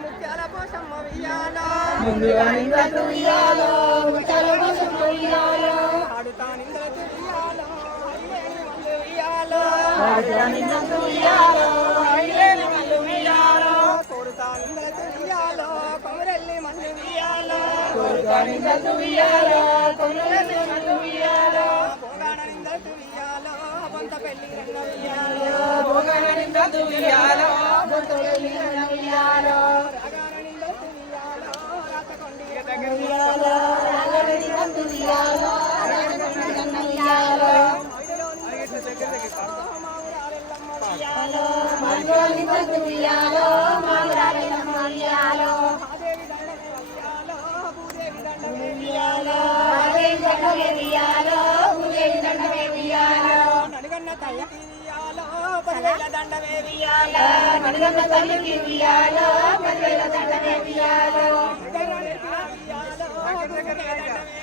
ముత్యాల పోషమ్మ ఉయ్యాలో ముందుగా నిందకు ఉయ్యాలో ముత్యాల పోషమ్మ ఉయ్యాలో ఆడుతా నిందకు ఉయ్యాలో ఆడుతా నిందకు ఉయ్యాలో ఐలేని మల్లు ఉయ్యాలో కోరుతా నిందకు ఉయ్యాలో కొమరెల్లి మల్లు ఉయ్యాలో కోరుతా నిందకు ఉయ్యాలో కొమరెల్లి మల్లు ఉయ్యాలో భోగాన నిందకు ఉయ్యాలో బొంత పెళ్లి రంగ ఉయ్యాలో భోగాన నిందకు ఉయ్యాలో బొంత పెళ్లి రంగ ఉయ్యాలో రాగాన నిందకు ఉయ్యాలో రాతకొండి దగ్గర ఉయ్యాలో రాగాన నిందకు ఉయ్యాలో రాతకొండి రంగ ఉయ్యాలో ఉయ్యాలో మాంగోలి నిందకు ఉయ్యాలో మాంగరాలమ్మ ఉయ్యాలో ఆదేవి దండమే ఉయ్యాలో భూదేవి దండమే ఉయ్యాలో ఆదేవి దండమే ఉయ్యాలో భూదేవి దండమే ఉయ్యాలో నడుగన్న తల్లికి ఉయ్యాలో పదివేల దండమే ఉయ్యాలో నడుగన్న తల్లికి ఉయ్యాలో పదివేల దండమే ఉయ్యాలో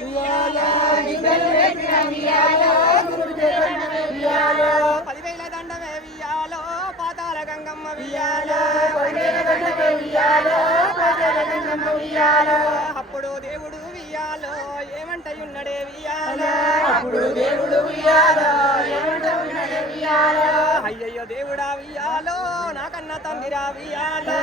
ఉయ్యాలో ఇద్దరు నేర్పిన ఉయ్యాలో గురుడు దండమే ఉయ్యాలో పదివేల దండమే ఉయ్యాలో పాతాల గంగమ్మ ఉయ్యాలో పదివేల దండమే ఉయ్యాలో పాతాల గంగమ్మ ఉయ్యాలో అప్పుడు దేవుడు ఉయ్యాలో ఏమంటయున్నడే ఉయ్యాలో అప్పుడు దేవుడు ఉయ్యాలో ఏమంటయున్నడే ఉయ్యాలో అయ్యయ్యో దేవుడా ఉయ్యాలో నాకన్న తండ్రిరా ఉయ్యాలో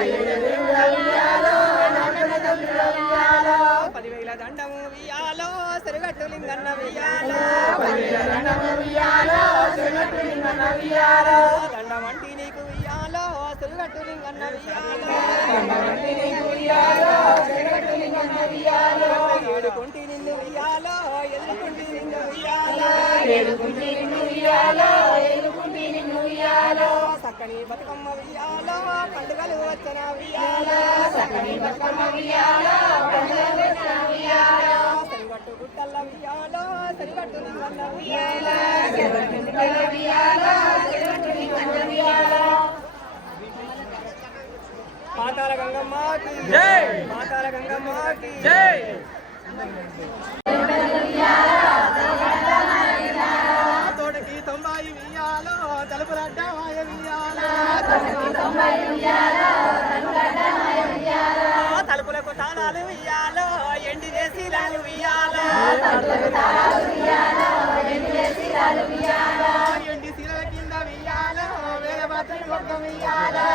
అయ్యయ్యో దేవుడా ఉయ్యాలో నాకన్న తండ్రిరా ఉయ్యాలో పదివేల దండము ఉయ్యాలో సిరుగట్టు లింగన్న ఉయ్యాలో పదివేల దండము ఉయ్యాలో సిరుగట్టు లింగన్న ఉయ్యాలో దండమంటి నీకు ఉయ్యాలో సిరుగట్టు లింగన్న ఉయ్యాలో దండమంటి నీకు ఉయ్యాలో సిరుగట్టు లింగన్న ఉయ్యాలో ఏడుకుంటి నిన్ను ఉయ్యాలో ఎదురుకుంటి నిన్ను ఉయ్యాలో ఏడుకుంటి నిన్ను ఉయ్యాలో ఎదురుకుంటి నిన్ను ఉయ్యాలో సక్కని బతుకమ్మ ఉయ్యాలో పండుగలు వచ్చన ఉయ్యాలో సక్కని బతుకమ్మ ఉయ్యాలో పండుగలు వచ్చన ఉయ్యాలో సరిగట్టు గుట్టల్ల ఉయ్యాలో సరిగట్టు లింగన్న ఉయ్యాలో సరిగట్టు గుట్టల్ల ఉయ్యాలో సరిగట్టు లింగన్న ఉయ్యాలో మాతాల గంగమ్మకి జై మాతాల గంగమ్మకి జై తోటకి 90 ఉయ్యాలో తలుపులడ్డ మాయ ఉయ్యాలో తలుపులకు తాళాలు ఉయ్యాలో ఎండి దేశీలాలు ఉయ్యాలో ఎండి శీల కింద ఉయ్యాలో వేలభద్రి ఒక్క ఉయ్యాలో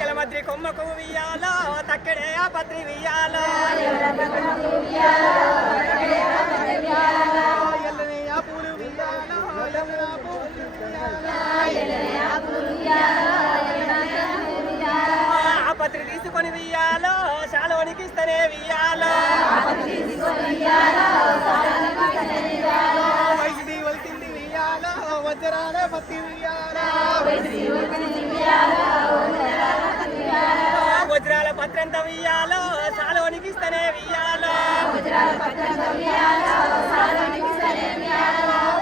ఎలమద్రి కొమ్మకు ఉయ్యాలో తక్కడే ఆ పత్రి ఉయ్యాలో ఎల్లని ఆ పూలు ఉయ్యాలో ఆ పత్రి తీసుకొని ఉయ్యాలో శాలోనికి ఇస్తనే ఉయ్యాలో వైద్యుడి వలిసింది ఉయ్యాలో వజ్రాల పత్తి ఉయ్యాలో వజ్రాల పత్రంత ఉయ్యాలో శాలోనికి ఇస్తనే ఉయ్యాలో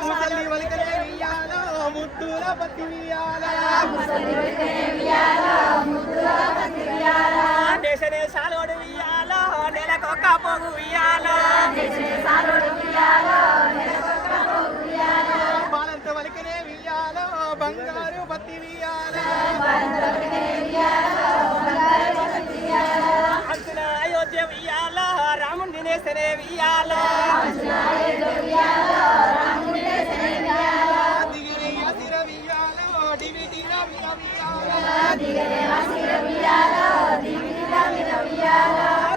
ముసలి వలికనే ఉయ్యాలో ముద్దుల పత్తి ఉయ్యాలో దేశ దేశాలోడు ఉయ్యాలో నెలకొక్క పోగు ఉయ్యాలో బాలంత వలికనే ఉయ్యాలో బంగారు పత్తి ఉయ్యాలో అంచున అయోధ్య ఉయ్యాలో రాముండి నేసనే ఉయ్యాలో దిగిరి అసిర ఉయ్యాలో డివిడి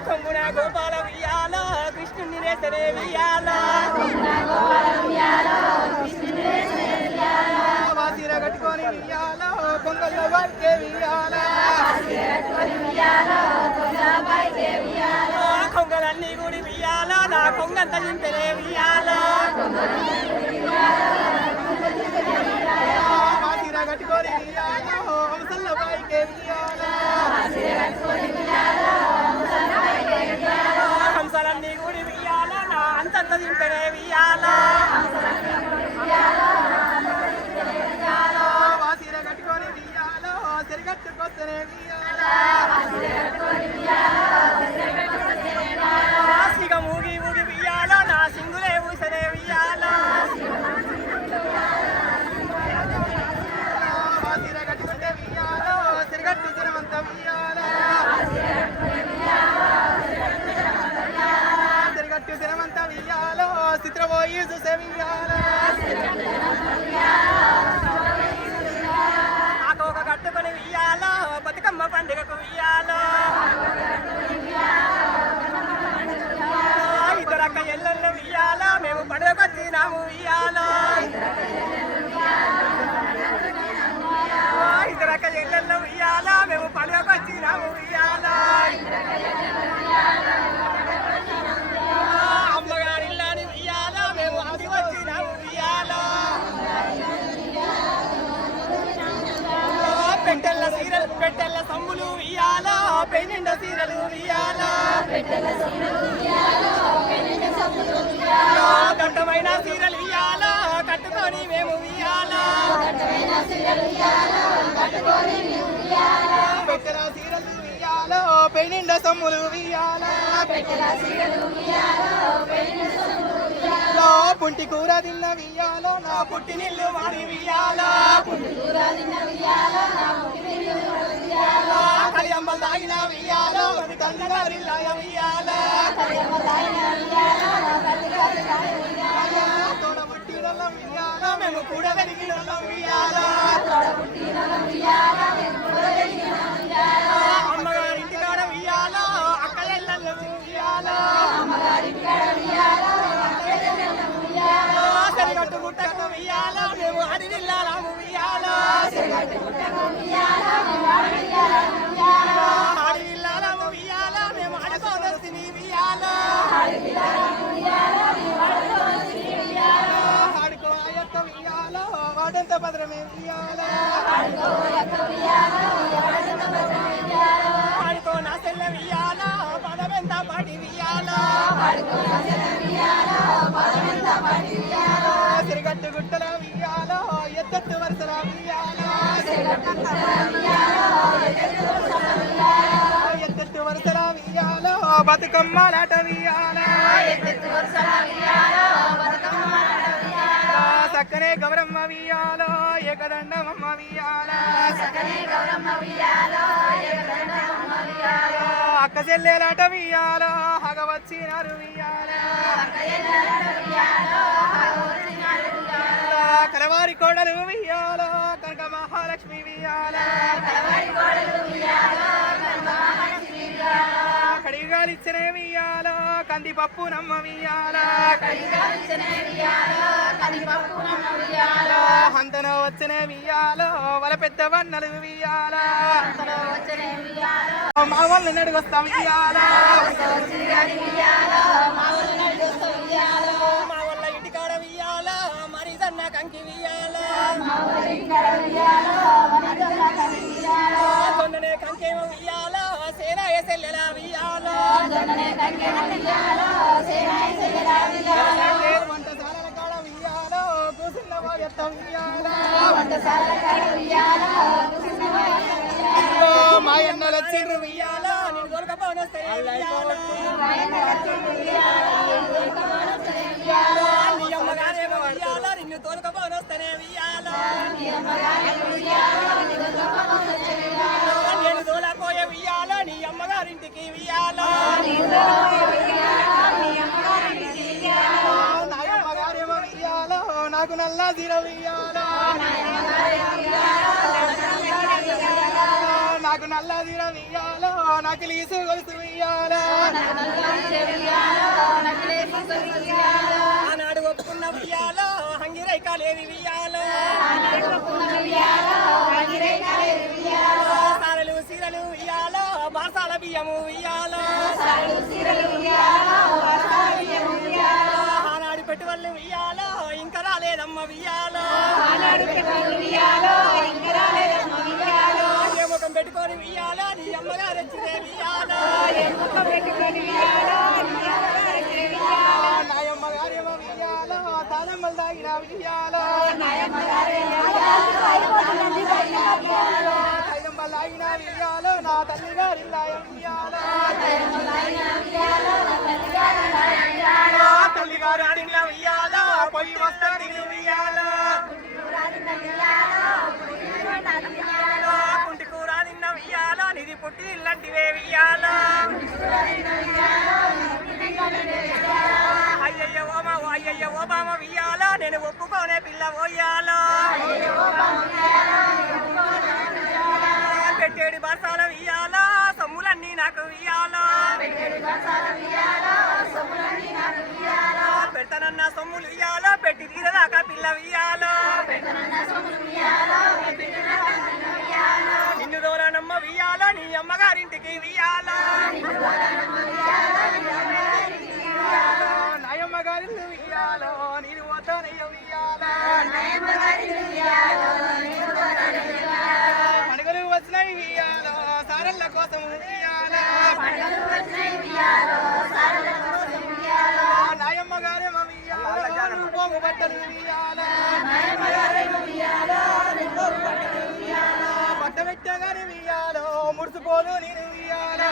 కొంగున గోపాల ఉయ్యాలో కృష్ణుని నేసనే ఉయ్యాలో వాసిర కట్టుకొని ఉయ్యాలో కొంగల్లో పడితే ఉయ్యాలో కొంగలన్నీ గుడి ఉయ్యాలో నా కొంగంత నింపెనే ఉయ్యాలో వాసిర కట్టుకొని ఉయ్యాలో హంసల్లో పైకే ఉయ్యాలో హంసలన్నీ గుడి ఉయ్యాలో నా హంస తింటనే వియాలో వాసిర కట్టుకొని వియాలో సిరిగట్టుకొస్తనే వియాలో సిగ మూగి ఊగి వియాలో నా సింగులే ఊసనే వియాలో వాసిర కట్టుకుంటే వియాలో సిరిగట్టు తినమంత వియాలో సిరిగట్టు తినమంత వియాలో చిత్రపోయి చూసే వియాలో ఆకోక కట్టుకొని వియాలో బతుకమ్మ పండుగకు వియాలో ఇద్దరక్క ఎల్లెల్ల వియాలో మేము పండుగకొచ్చినాము వియాలో ఇద్దరక్క ఎల్లెల్ల వియాలో మేము పండుగకొచ్చినాము వియాలో అమ్మగారిల్లాని వియాలో మేము అది వచ్చినాము వియాలో పెట్టెల్ల సమ్ములు వియాలో పెనిండ సీరలు వియాలో దట్టమైన సీరలు వియాలో కట్టుకొని మేము వియాలో పెట్టెల సీరలు వియాలో పెనిండ సమ్ములు వియాలో పుంటి కూర తిన్న వియాలో నా పుట్టి నిల్లు మారి వియాలో కలియంబల్ తాగిన వియాలో తండ్రిల్లాయ వియాలో తోడబుట్టిన వియాలో మేము కూడా వెలిగిన వియాలో అమ్మగారింటి కాడ వియాలో అక్క ఎల్లల్లో వియాలో సరిగట్టు గుట్టకు వియాలో మేము అడిగిల్లాము వియాలో అడిగిల్లాము వియాలో మేము అడుకోదొస్తుంది వియాలో ఆడుకో అయ్యక్క వియాలో వాడంత భద్రమే వియాలో ఆడుకో నా సెల్ల వియాలో పదవెంత పాటి వియాలో సిరిగట్టు గుట్టల వియాలో ఎత్తట్టు వరుసల వియాలో ఎత్తట్టు వరుసల వియాలో బతుకమ్మలాట వియాలో సక్కనే గౌరమ్మ వియాలో ఏకదండమమ్మ వియాలో అక్క చెల్లెలాట వియాలో హగవచ్చినారు వియాలో కలవారి కోడలు వియాలో కనక మహాలక్ష్మి వియాలో కడిగాలిచ్చిన వియాలో కందిపప్పు నమ్మ వియాలో హంతనో వచ్చిన వియాలో వాళ్ళ పెద్ద వన్నలు వియాలో మా వాళ్ళు నడుగొస్తా వియాలో మా వాళ్ళ ఇంటికాడ వియాలో మరి దన్న కంకి వియాలో కొన్ననే కంకేమో వియాలో సేనాయ సెల్లెల వియాలో వంటశాలల కాడ వియాలో కూసున్న పోయెత్త వియాలో మా ఎన్నెల వచ్చిండ్రు వియాలో నేను దొరకపోనొస్తే నీ అమ్మగారేమో వియాలో నిన్ను తోలుకపోనొస్తేనే వియాలో నేను తోలపోయే వియాలో నీ అమ్మగారింటికి వియాలో నా అమ్మగారేమో వియాలో నాకు నల్ల జీర వియాలో నాకు నల్ల జీర వియాలో నాకు లీసు గొలుసు వియాలో ఆనాడు ఒప్పుకున్న వియాలో హంగిరైకాలేవి వియాలో సారలు సీరలు వియాలో బాసాల బియ్యము వియాలో ఆనాడు పెట్టుబడులు వియాలో ఇంకా రాలేదమ్మ వియాలో ఏ ముఖం పెట్టుకొని వియాలో నీ అమ్మగారు వచ్చిందే వియాలో నా అమ్మగారు వియ్యాలో తైలం బలాయిన వియ్యాలో నా తల్లి గారి వియ్యాలో తల్లి గారు అడిగిన వియ్యాలో పొయ్యి వస్తుంది వియ్యాలో కుంటి కూర నిన్న వియ్యాలో నిధి పుట్టి ఇల్లంటివే వియ్యాలో అయ్యయ్య ఓ బామ వియ్యాలో నేను ఒప్పుకోనే పిల్ల పోయాలో పెట్టేడి బర్సాల వియ్యాలో సొమ్ములన్నీ నాకు వియ్యాలో పెడతానన్న సొమ్ములు వియ్యాలో పెట్టి తీరదాకా పిల్ల వియ్యాలో నిన్ను దూరనమ్మ వియ్యాలో నీ అమ్మగారింటికి వియ్యాలో నాయమ్మ గారిల్లు వియ్యాలో నేను వద్దనయ్య వియ్యాలో పండుగలు వచ్చినాయి వియ్యాలో సారళ్ళ కోసం వియ్యాలో నాయమ్మ గారేమో వియ్యాలో పోగు బట్టలు వియ్యాలో బట్ట పెట్టగానే వియ్యాలో ముడుచుకోను నేను వియ్యాలో